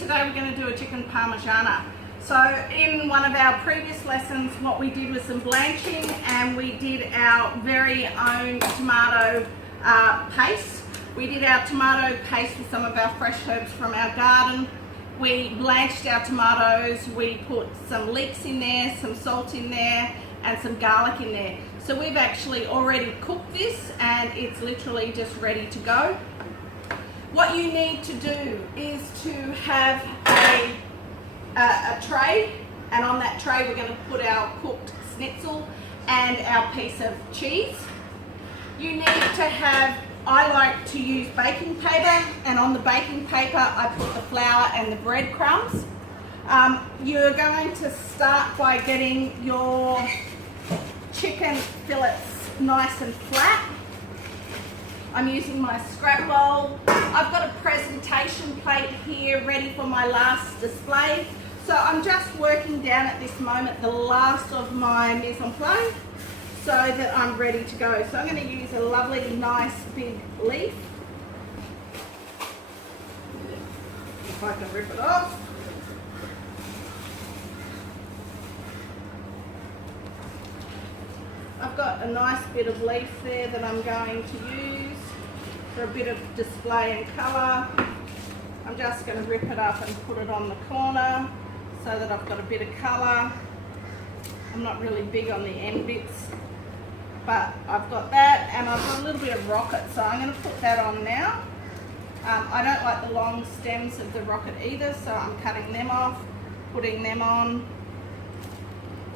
Today we're going to do a chicken parmigiana. So in one of our previous lessons what we did was some blanching, and we did our very own tomato paste. We did our tomato paste with some of our fresh herbs from our garden. We blanched our tomatoes, we put some leeks in there, some salt in there, and some garlic in there. So we've actually already cooked this and it's literally just ready to go. What you need to do is to have a tray, and on that tray we're going to put our cooked schnitzel and our piece of cheese. You need to have, I like to use baking paper, and on the baking paper I put the flour and the breadcrumbs. You're going to start by getting your chicken fillets nice and flat. I'm using my scrap bowl. I've got a presentation plate here ready for my last display. So I'm just working down at this moment the last of my mise en place so that I'm ready to go. So I'm going to use a lovely nice big leaf. If I can rip it off. I've got a nice bit of leaf there that I'm going to use for a bit of display and colour. I'm just going to rip it up and put it on the corner so that I've got a bit of colour. I'm not really big on the end bits, but I've got that, and I've got a little bit of rocket, so I'm going to put that on now. I don't like the long stems of the rocket either, so I'm cutting them off, putting them on,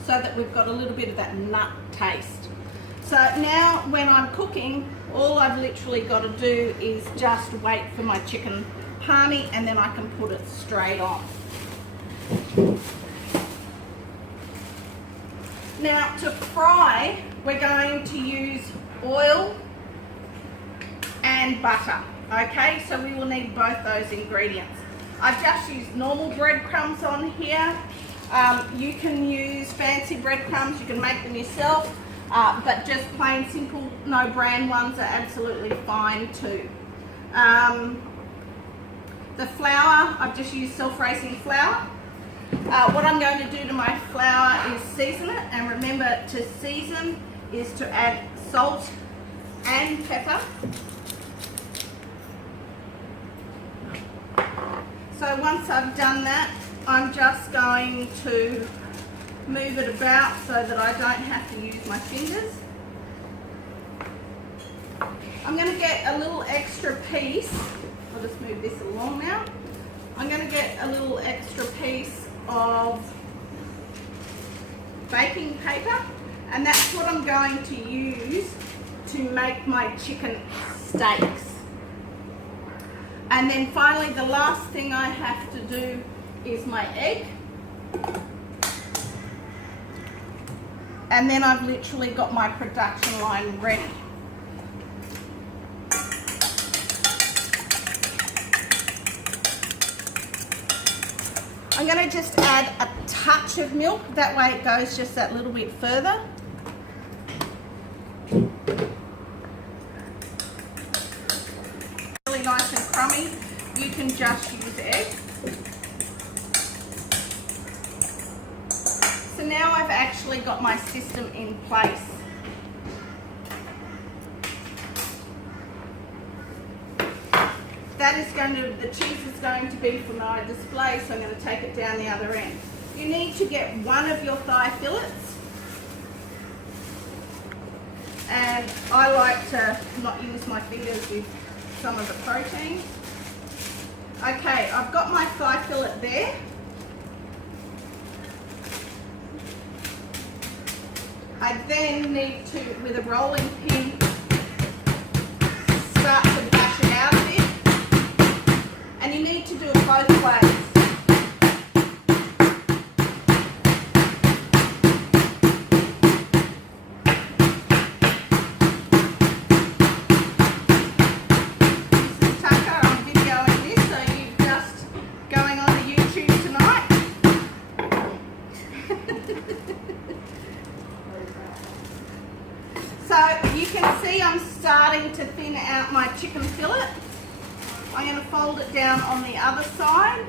so that we've got a little bit of that nut taste. So now when I'm cooking, all I've literally got to do is just wait for my chicken parmy, and then I can put it straight on. Now to fry, we're going to use oil and butter. Okay, so we will need both those ingredients. I've just used normal breadcrumbs on here. You can use fancy breadcrumbs, you can make them yourself, but just plain simple, no brand ones are absolutely fine too. The flour, I've just used self-raising flour. What I'm going to do to my flour is season it, and remember to season is to add salt and pepper. So once I've done that, I'm just going to move it about so that I don't have to use my fingers. I'm going to get a little extra piece. I'll just move this along now. I'm going to get a little extra piece of baking paper, and that's what I'm going to use to make my chicken steaks. And then finally, the last thing I have to do is my egg. And then I've literally got my production line ready. I'm going to just add a touch of milk, that way it goes just that little bit further. Really nice and crummy, you can just use egg. So now I've actually got my system in place. That is going to, the cheese is going to be for my display, so I'm going to take it down the other end. You need to get one of your thigh fillets, and I like to not use my fingers with some of the protein. Okay, I've got my thigh fillet there. I then need to, with a rolling pin, start to bash it out a bit. And you need to do it both ways. This is Tucker, I'm videoing this, so you're just going on to YouTube tonight. So you can see I'm starting to thin out my chicken fillet. I'm going to fold it down on the other side.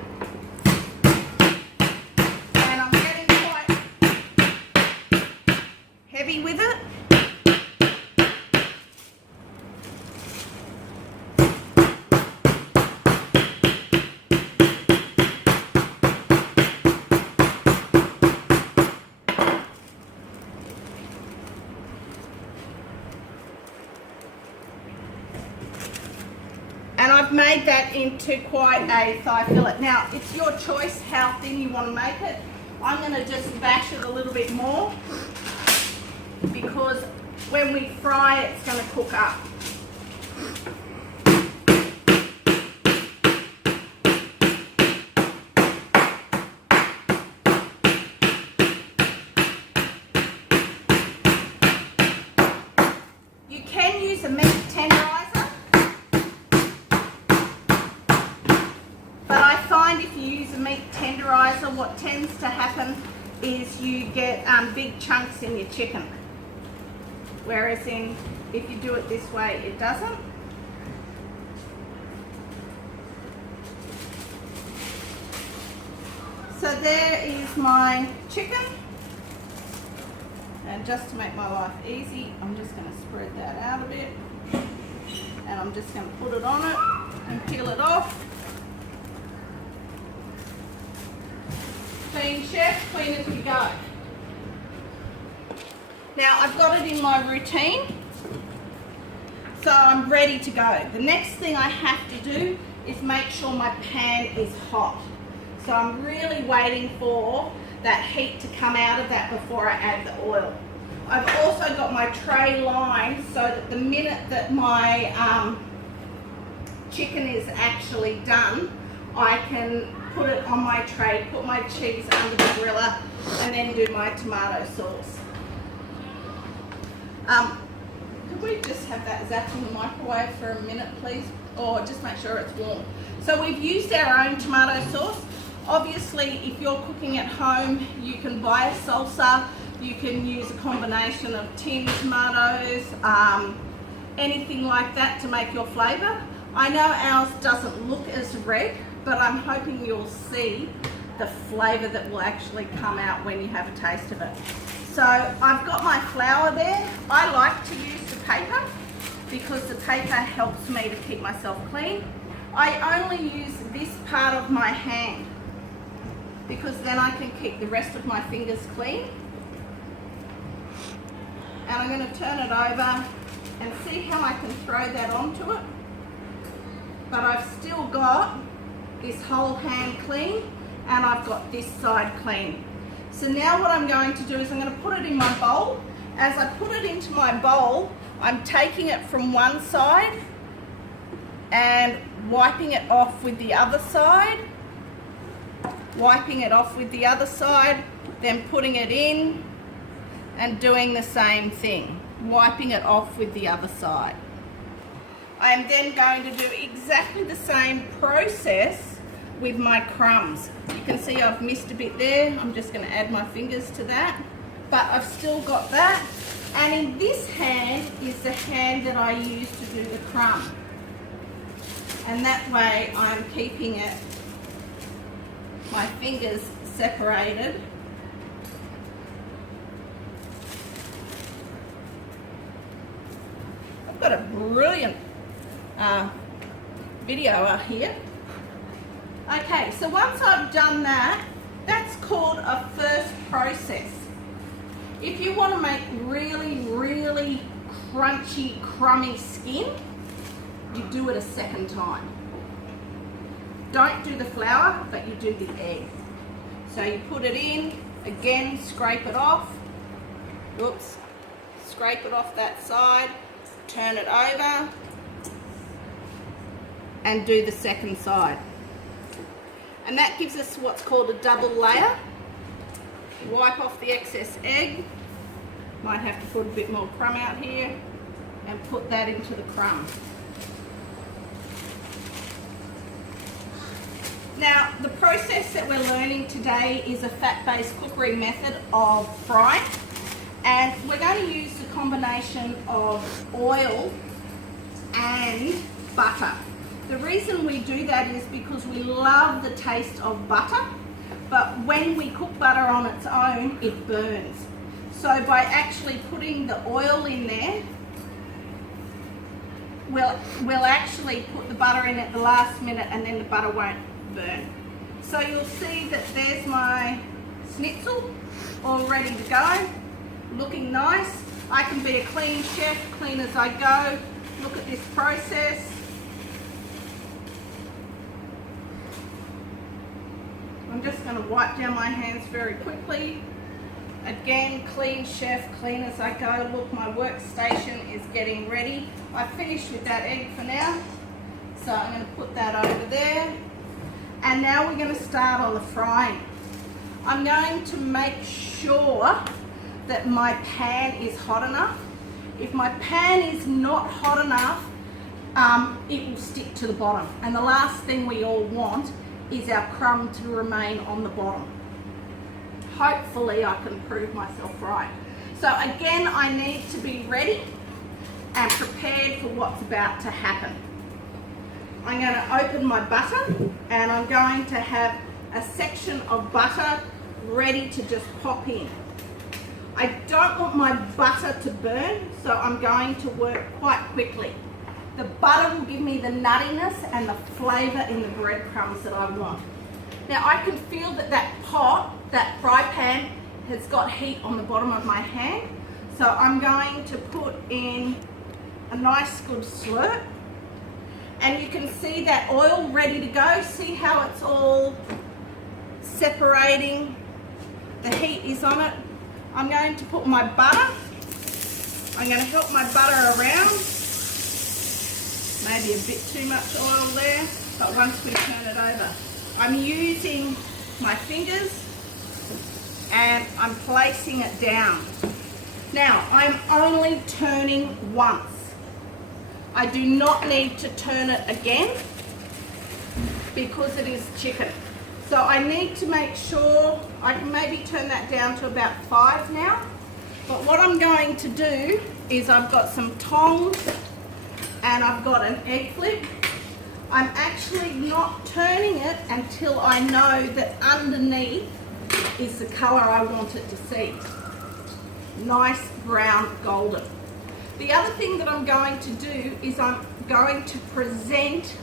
I've made that into quite a thigh fillet. Now, it's your choice how thin you want to make it. I'm going to just bash it a little bit more because when we fry it's going to cook up. You can use a meat tenderizer, but I find if you use a meat tenderizer, what tends to happen is you get big chunks in your chicken. Whereas if you do it this way, it doesn't. So there is my chicken. And just to make my life easy, I'm just going to spread that out a bit. And I'm just going to put it on it and peel it off. Clean, chef, clean as we go. Now I've got it in my routine, so I'm ready to go. The next thing I have to do is make sure my pan is hot. So I'm really waiting for that heat to come out of that before I add the oil. I've also got my tray lined so that the minute that my chicken is actually done, I can put it on my tray, put my cheese under the griller, and then do my tomato sauce. Could we just have that zapped in the microwave for a minute, please? Or just make sure it's warm. So we've used our own tomato sauce. Obviously, if you're cooking at home, you can buy a salsa. You can use a combination of tin tomatoes, anything like that to make your flavour. I know ours doesn't look as red, but I'm hoping you'll see the flavour that will actually come out when you have a taste of it. So I've got my flour there. I like to use the paper because the paper helps me to keep myself clean. I only use this part of my hand because then I can keep the rest of my fingers clean. And I'm going to turn it over and see how I can throw that onto it. But I've still got this whole hand clean and I've got this side clean. So now what I'm going to do is I'm going to put it in my bowl. As I put it into my bowl, I'm taking it from one side and wiping it off with the other side, wiping it off with the other side, then putting it in and doing the same thing, wiping it off with the other side. I'm then going to do exactly the same process with my crumbs. You can see I've missed a bit there. I'm just going to add my fingers to that, but I've still got that. And in this hand is the hand that I use to do the crumb. And that way I'm keeping it, my fingers separated. I've got a brilliant video here. Okay, so once I've done that, that's called a first process. If you want to make really, really crunchy, crummy skin, you do it a second time. Don't do the flour, but you do the egg. So you put it in, again, scrape it off. Oops, scrape it off that side, turn it over, and do the second side. And that gives us what's called a double layer. Wipe off the excess egg. Might have to put a bit more crumb out here and put that into the crumb. Now, the process that we're learning today is a fat-based cookery method of frying, and we're going to use the combination of oil and butter. The reason we do that is because we love the taste of butter, but when we cook butter on its own, it burns. So by actually putting the oil in there, we'll actually put the butter in at the last minute and then the butter won't burn. So you'll see that there's my schnitzel all ready to go, looking nice. I can be a clean chef, clean as I go. Look at this process. I'm just going to wipe down my hands very quickly. Again, clean chef, clean as I go. Look, my workstation is getting ready. I've finished with that egg for now. So I'm going to put that over there. And now we're going to start on the frying. I'm going to make sure that my pan is hot enough. If my pan is not hot enough, it will stick to the bottom. And the last thing we all want is our crumb to remain on the bottom. Hopefully I can prove myself right. So again, I need to be ready and prepared for what's about to happen. I'm going to open my butter and I'm going to have a section of butter ready to just pop in. I don't want my butter to burn, so I'm going to work quite quickly. The butter will give me the nuttiness and the flavour in the breadcrumbs that I want. Now I can feel that that pot, that fry pan, has got heat on the bottom of my hand. So I'm going to put in a nice good slurp. And you can see that oil ready to go. See how it's all separating? The heat is on it. I'm going to put my butter. I'm going to help my butter around. Maybe a bit too much oil there, but once we turn it over, I'm using my fingers and I'm placing it down. Now, I'm only turning once. I do not need to turn it again because it is chicken. So I need to make sure, I can maybe turn that down to about 5 now. But what I'm going to do is I've got some tongs and I've got an egg flip. I'm actually not turning it until I know that underneath is the colour I want it to see. Nice brown golden. The other thing that I'm going to do is I'm going to present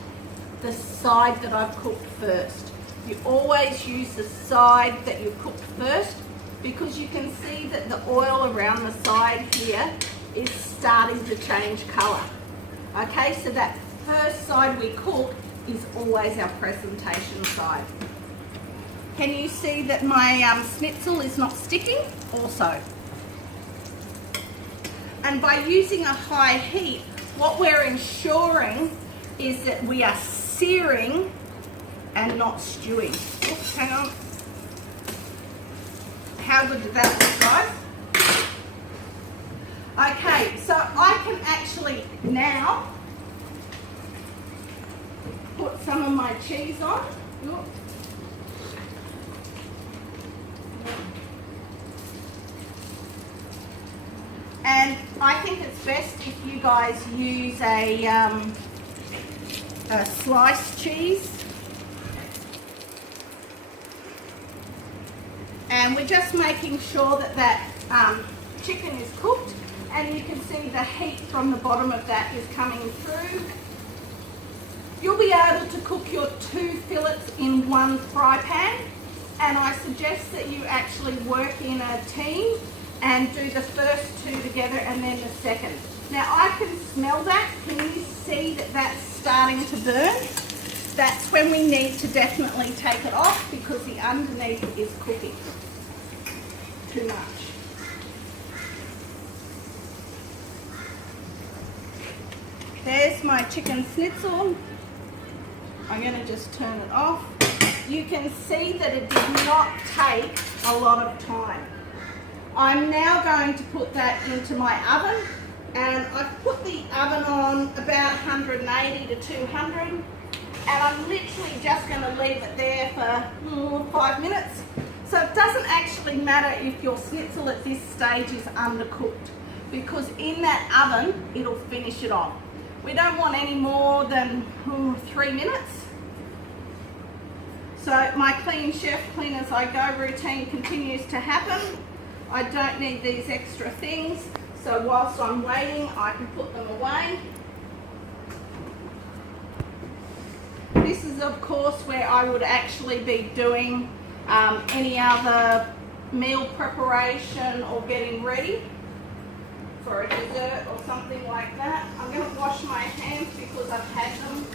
the side that I've cooked first. You always use the side that you cooked first because you can see that the oil around the side here is starting to change colour. Okay, so that first side we cook is always our presentation side. Can you see that my schnitzel is not sticking? Also. And by using a high heat, what we're ensuring is that we are searing and not stewing. Oops, hang on. How good did that look, guys? Okay, so I can actually now put some of my cheese on. Oops. And I think it's best if you guys use a sliced cheese. And we're just making sure that that chicken is cooked, and you can see the heat from the bottom of that is coming through. You'll be able to cook your 2 fillets in one fry pan, and I suggest that you actually work in a team and do the first 2 together and then the second. Now I can smell that. Can you see that that's starting to burn? That's when we need to definitely take it off because the underneath is cooking too much. There's my chicken schnitzel. I'm going to just turn it off. You can see that it did not take a lot of time. I'm now going to put that into my oven, and I've put the oven on about 180 to 200, and I'm literally just going to leave it there for 5 minutes. So it doesn't actually matter if your schnitzel at this stage is undercooked, because in that oven it'll finish it off. We don't want any more than 3 minutes. So my clean chef, clean as I go routine continues to happen. I don't need these extra things, so whilst I'm waiting I can put them away. This is of course where I would actually be doing any other meal preparation or getting ready for a dessert or something like that. I'm going to wash my hands because I've had them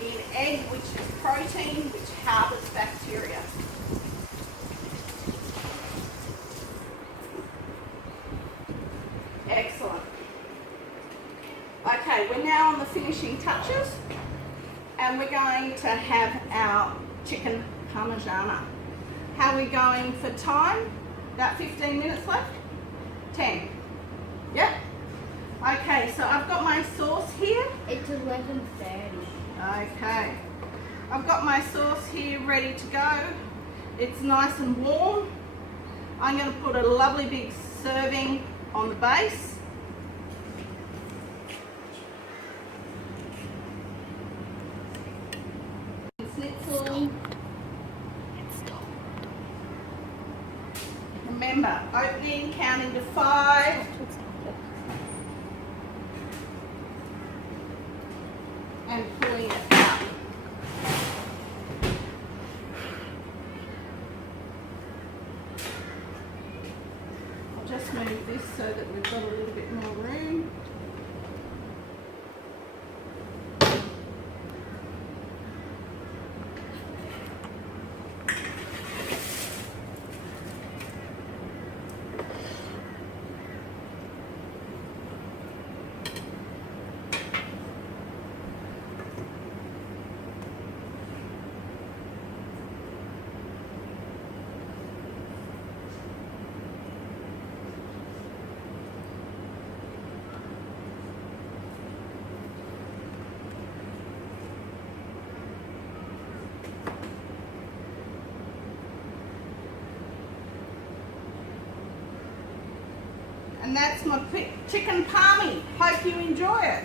in egg, which is protein. protein which harbours bacteria. Excellent. Okay, we're now on the finishing touches and we're going to have our chicken parmigiana. How are we going for time? About 15 minutes left? 10? Yep. Okay, so I've got my sauce here. It's 11:30. Okay. I've got my sauce here ready to go. It's nice and warm. I'm going to put a lovely big serving on the base. Schnitzel. Remember, opening, counting to 5. And pulling it out. I'll just move this so that we've got a little bit more room. And that's my quick chicken parmy. Hope you enjoy it.